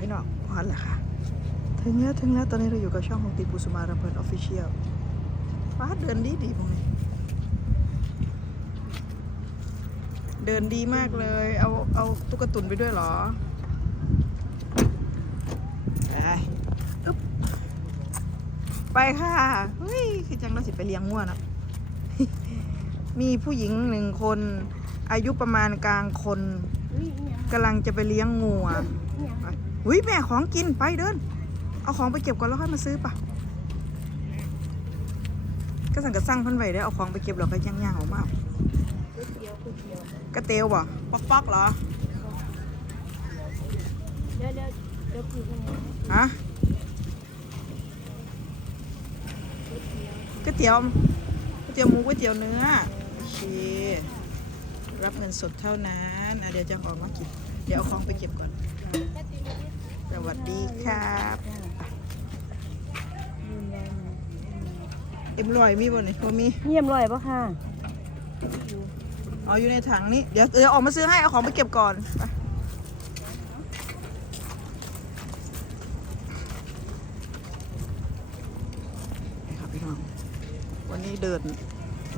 พี่น้องฮอตแหละค่ะ ถึงแล้วถึงแล้วตอนนี้เราอยู่กับช่องของตีปุสุมารำเพลินออฟฟิเชียลฟ้าเดินดีดีพวกนี้ เดินดีมากเลย เอาเอาตุ๊กตุนไปด้วยเหรอไปไปค่ะเฮ้ยคือจังเราสิไปเลี้ยงง่วนะมีผู้หญิงหนึ่งคน อายุประมาณกลางคนกำลังจะไปเลี้ยงงัวไปอุ้ยแม่ของกินไปเดิน เอาของไปเก็บก่อนแล้วค่อยมาซื้อปะก็สั่งกระสั่งเพันไว้ได้อเอาของไปเก็บแล้วก็ย่างๆออกมาเอากระเตียวบ่ป๊อกป๊อกๆเหรอเดี๋ยวเดี๋ยวเดี๋ยวคือคนนี้ฮะก๋วยเตี๋ยวก๋วยเตี๋ยวหมูก๋วยเตี๋ยวเนื้อโอเครับเงินสดเท่านั้นอะเดี๋ยวจะออกมากินเดี๋ยวเอาของไปเก็บก่อนส วัสดีครับเอ็มลอยมีบ่เนี่ยบ่มีเยี่ยมร่อยปะค่ะ เอาอยู่ในถังนี้เดี๋ยวเดี๋ยวออกมาซื้อให้เอาของไปเก็บก่อนไปนี่ครับพี่น้องวันนี้เดิน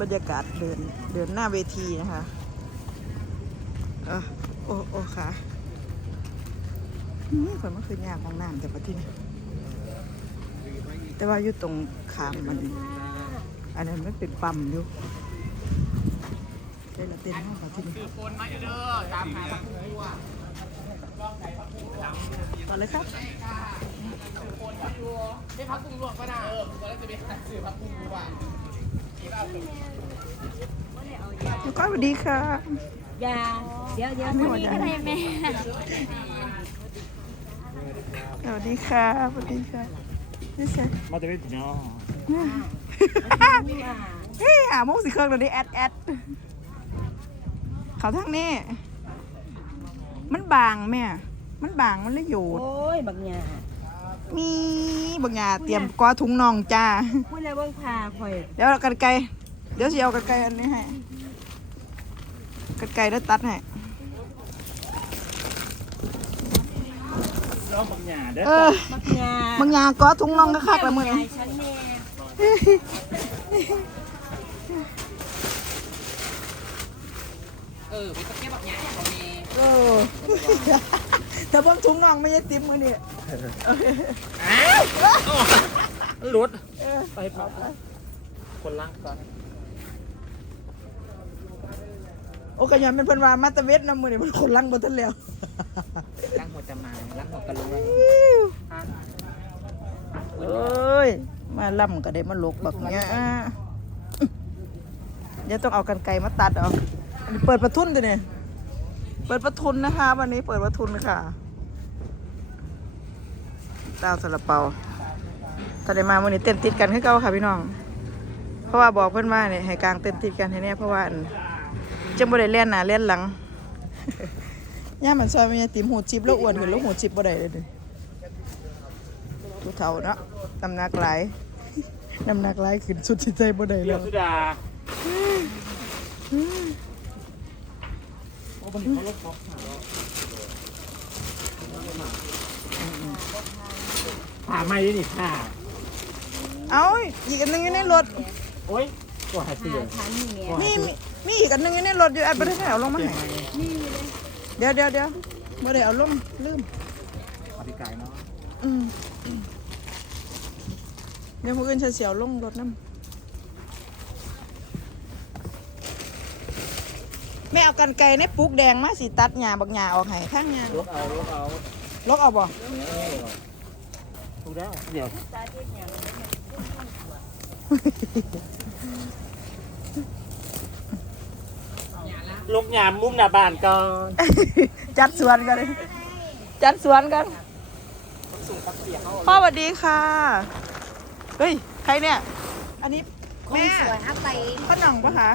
บรรยากาศเดินเดินหน้าเวทีนะคะเออโอ้โอ้ค่ะ นี่คนเมื่อคืนยากของน้ำแต่ประเทศนี้แต่ว่าอยู่ตรงขามมัน อันนั้นมันเป็นปั๊มอยู่ได้ละเต้นห้องประเทศนี้ต่อเลยครับไม่พักกุ้งลวกก็ได้เออตอนแรกจะไปหาซื้อพักกุ้งลวกแล้วก็สวัสดีค่ะยาเดี๋ยวเดี๋ยวไม่คนหัวนี้ใจก็ได้แม่ สวัสดีค่ะสวัสดีค่ะนี่ใช่มาจะเป็นเนาะเฮ้ยหาโมงสิเครื่องเดี๋ยวนี้แอดแอดเขาทางนี้มันบางแม่ มันบางมันเลยอยู่ โอ้ย บักหยามีบางอย่างเตรียมกว่าถุงน่องจ้าพูดเลยเบิ่งพาข่อย เดี๋ยวเอากันไกล เดี๋ยวสิเอากันไกลอันนี้ให้กันไกลแล้วตัดให้ ร้องบางหยาเด้อเออบักหยาบางอย่างก็ถุงน่องก็คักละมือบันี้ยาฉันแน่เออไปตะเกียบแบบหยาของมีเออแต่บางถุงน่องไม่ใช่ติ๊มมือนี่หลุดเออไปพักคนล่างก่อน โอ้กะยันเป็นเพิ่นว่ามาตะเวทน้ำมือนี่มันคนลังบ่ทันแล้วล่างหัวจะมาล่างหัวกระโหลกเอ้ยมาล่ำก็ได้มาลกบักเนี้ยเดี๋ยวต้องเอากันไกรมาตัดเอาอันนี้เปิดประทุนตัวเนี่ยเปิดประทุนนะคะ วันนี้เปิดประทุนค่ะดาวสลับเปาถ้าได้มาวันนี้เต้นติดกันให้เก่าค่ะพี่น้อง เพราะว่าบอกเพื่อนว่าเนี่ยให้กลางเต้นติดกันให้แน่เพราะว่าอัน จังบ่ได้เล่นหน้าเล่นหลังย่ามันซอยมันยังติมหูจิบแล้วอ้วนขึ้นแล้วหูจิบบ่ได้เลยเดิผู้เฒ่าเนาะน้ำหนักหลายน้ำหนักหลายขึ้นสุดจิตใจบ่ได้เดี๋แล้ยววสุดาโอ้บันนี้เขาลบบ็อกผ่าไม่ได้นี่ผ่าเอาอีกอันหนึงอยู่ในรถโอ้ยกว่าเสียฉันนี่แม่ มีมีมีอีกอันหนึงอยู่ในรถอยู่อันบ่ได้เอาลงมาให้เดี๋ยวเดี๋ยวเดี๋ยวบ่ได้เอาลงลืมอธิกายเนาะอืมเดี๋ยวมื้ออื่นฉันสิเอาลงรถนำแม่เอากันไกรในปุกแดงมาสิตัดหญ้าบักหญ้าออกให้ข้างหญ้าลบเอาลบเอาลกเอาบ่ถูกแล้วเดี๋ยว ตาเด็กหยา ลูกหยามมุมหน้าบ้านก่อนจัดสวนกันเลยจัดสวนกันพ่อสวัสดีค่ะ เฮ้ย ใครเนี่ย อันนี้คแม่นสวยฮักไตพ่อหน่องปะคะ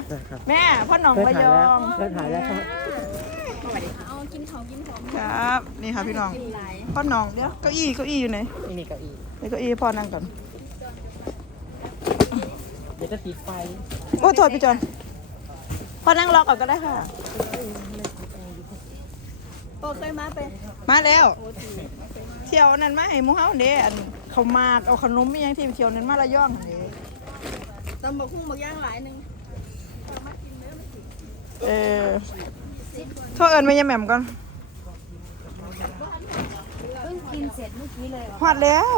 แม่พ่อหน่องระยองได้ถ่ายแล้วครับเอากินของกินของครับ นี่ค่ะพี่น้องกินหลายพ่อหน่องเดี๋ยวเก้าอี้เก้าอี้อยู่ไหนนี่นี่เก้าอี้นี่เก้าอี้พ่อนั่งก่อนเดี๋ยวจะติดไฟ โอ้โทษพี่จอน พ่อนั่งรอก่อนก็ได้ค่ะโปเคยมาไปมาแล้วโอ้ตีเที่ยวนั้นมาให้หมูเฮาเด้อันเขาวหมากเอาขนมมีหยังที่เที่ยวนั้นมาละย่องเด้ตำบักหุ่งบักย่างหลายหนึงเออโทษเอิญไม่ยายแหม่มก่อนเพิ่งกินเสร็จเมื่อกี้เลยฮอดแล้ว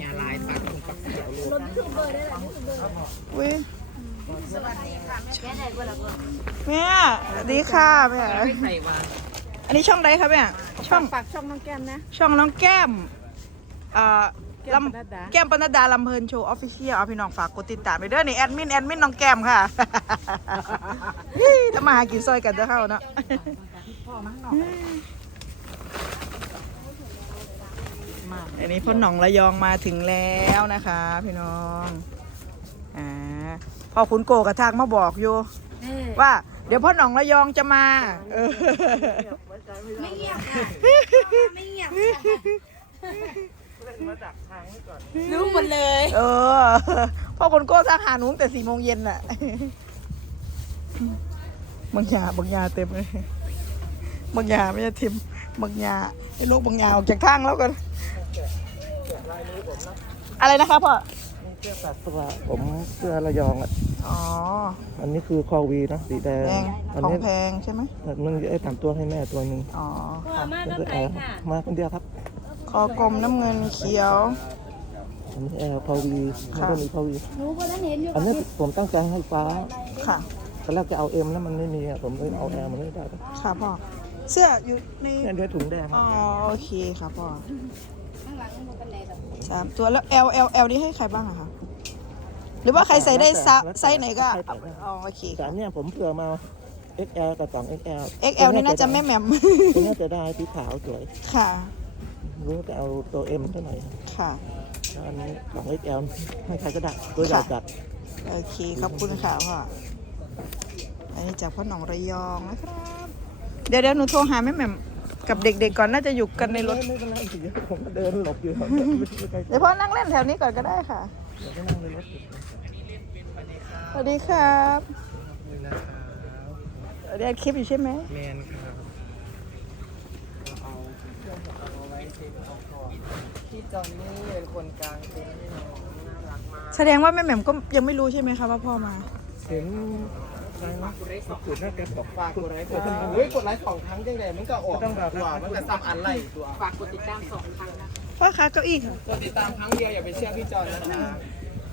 งานลายตัดถุงกับเขียวลูกรถยูทูบเบอร์ได้หลายยูทูบเบอร์ อุ้ย แค่ไหนก็แล้วก็แม่สวัสดีค่ะแม่ไม่ใส่วางอันนี้ช่องใดครับแม่ช่องฝากช่องน้องแก้มนะ ช่องน้องแก้มอ่าแก้มปนัดดาลำแก้มปนัดดาลำเพลินโชว์ออฟฟิเชียลเอาพี่น้องฝากกดติดตามไปเด้อนี่แอดมินแอดมินน้องแก้มค่ะฮิถ้ามาหากินซอยกันเด้อเข้าเนาะอันนี้พ่อหน่องระยองมาถึงแล้วนะคะ พี่น้อง อ่าพ่อคุณโกกระทากมาบอกอยู่ ว่า เดี๋ยวพ่อหน่องระยองจะมาเออไม่เงียบค่ะไม่เงียบรู้หมดเลย เออพ่อคุณโก้สร้างหาหนูตั้งแต่สี่โมงเย็นน่ะบางยาบางยาเต็มเลยบางยาไม่ใช่ทิมบางยาไอ้ลูกบางยาออกจากข้างแล้วกันอะไรนะคะพ่อ เสื้อตัดตัวผมเสื้อระยองอะ อ๋อ อันนี้คือคอวีนะสีแดงแพงอันของนี้แพงใช่ไหมมันไอ้สามตัวให้แม่ตัวหนึ่งอ๋อพ่อมาแล้วน้ำก็ไหแอลลค่ะมาคนเดียวครับ คอกลมน้ำเงินเขียว อันนี้แอลคอวีไม่ได้มีคอวีรู้ว่านั้นเห็นอยู่อันนี้ผมตั้งใจให้ฟ้าค่ะ ตอนแรกจะเอาเอ็มแล้วมันไม่มีอะผมเลยเอาแอลมันไม่ได้ค่ะพ่อ เสื้ออยู่ในเนี่ยเดี๋ยวถุงแดงอ๋อโอเคค่ะพ่อ ข้างหลังมันเป็นไรแบบสามตัวแล้ว L L L นี่ให้ใครบ้างอะคะหรือว่าใครใส่ได้ซะไซส์ไหนก็เอาอ๋อโอเค แต่อันเนี่ยผมเผื่อมา XL กับสอง XL XL นี่น่าจะแม่แหม่มตัวน่าจะได้สีขาวสวย ค่ะ รู้ว่าจะเอาตัว M เท่าไหร่ค่ะ แล้วอันนี้สอง XL ให้ใครก็ได้ตัวใหญ่จัด โอเค ขอบคุณค่ะพ่อ อันนี้จากพ่อหนองระยองนะครับ เดี๋ยวเดี๋ยวหนูโทรหาแม่แหม่ม กับเด็กๆก่อนน่าจะอยู่กันในรถไม่เป็นไรสิผมก็เดินหลบอยู่เดี๋ยวพ่อนั่งเล่นแถวนี้ก่อนก็ได้ค่ะเดี๋ยวก็นั่งในรถสวัสดีครับเรียนคลิปอยู่ใช่ไหมแมนครับพี่จอนนี่เป็นคนกลางเต็นท์ให้น้องน่ารักมากแสดงว่าแม่แหม่มก็ยังไม่รู้ใช่ไหมคะว่าพ่อมา เห็นใครนะขุดหน้าแกบอกฝากกดไลค์กดเฮ้ยกดไลค์สองครั้งจังเลยมันก็ออกต้องแบบตัวมันจะซ้ำอันไล่ตัวฝากกดติดตามสองครั้งนะพ่อคะเก้าอี้ค่ะกดติดตามครั้งเดียวอย่าไปเชื่อพี่จอนนะคะ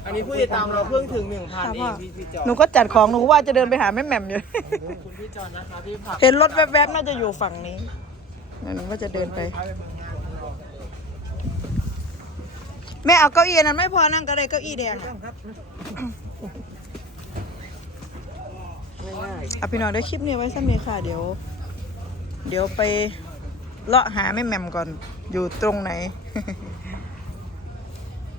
อันนี้ผู้ติดตามเราเพิ่งถึงหนึ่งพันค่ะเอพ่องพี่พี่จอนหนูก็จัดของหนูว่าจะเดินไปหาแม่แหม่มอยู่คุณพี่จอนนะคะที่ผักเห็นรถแวบๆน่าจะอยู่ฝั่งนี้นั่นว่าจะเดินไปแม่เอาเก้าอี้อันนั้นไม่พอนั่งก็ได้เก้าอี้แดง อะครับเอาพี่น้องได้คลิปนี้ไว้สักนนี้ค่ะเดี๋ยว เดี๋ยวไปเลาะหาแม่แหม่มก่อนอยู่ตรงไหน